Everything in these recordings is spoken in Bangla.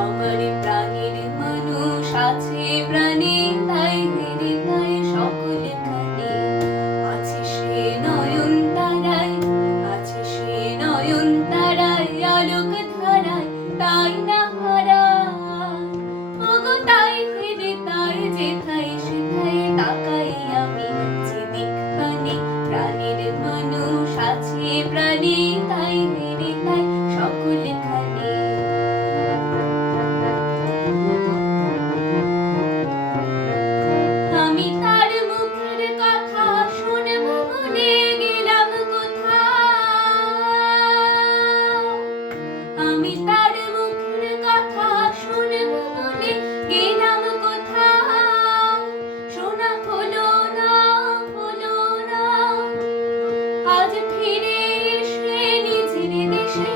আমার প্রাণের মানুষ আছে প্রাণে, তাই হেরে তাই সকলখানে আছে সে নয়ন তারায়, আছে সে নয়ন তারায়, আলোক ধারায় তাই না হারায়। ওগো তাই হেরে তাই যেথায় সেথায় তাকাই আমি যেদিকখানে, প্রাণের মানুষ আছে প্রাণে, তাই হেরে তাই সকলখানে। আমি তার মুখের কথা শুনব বলে গেলাম কোথাও, আমি তার মুখের কথা শুনব বলে গেলাম কোথাও, শোনা হলো না, হলো না। আজ ফিরে এসে নিজের দেশে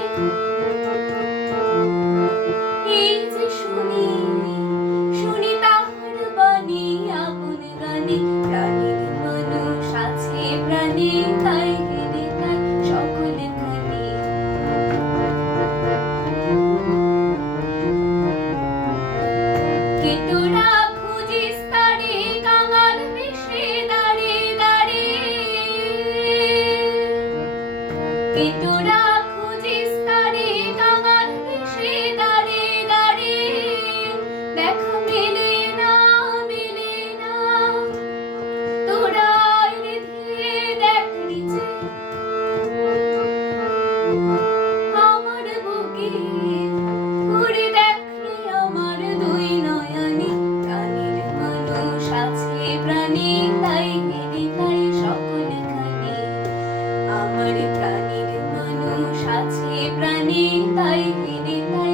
এই যে শুনি, শুনি তাহার বাণী আপন গানে, প্রাণের মানুষ আছে প্রাণে, তাই হেরে তাই সকলখানে। কে তোরা খুঁজিস তারে কাঙাল বেশে দাঁড়ে দাঁড়ে, কে তোরা খুঁজিস তারে কাঙাল বেশে দাঁড়ে দাঁড়ে, দেখা মেলে না, মেলে না। তোরা এলে ধীরে দেখ নিচে আমার বুকে, ঘুরে দেখ রে আমার দুই নয়নে, প্রাণের মানুষ আছে প্রাণে, তাই হেরে তাই সকলখানে। আমার প্রাণের মানুষ আছে প্রাণে, তাই হেরে তাই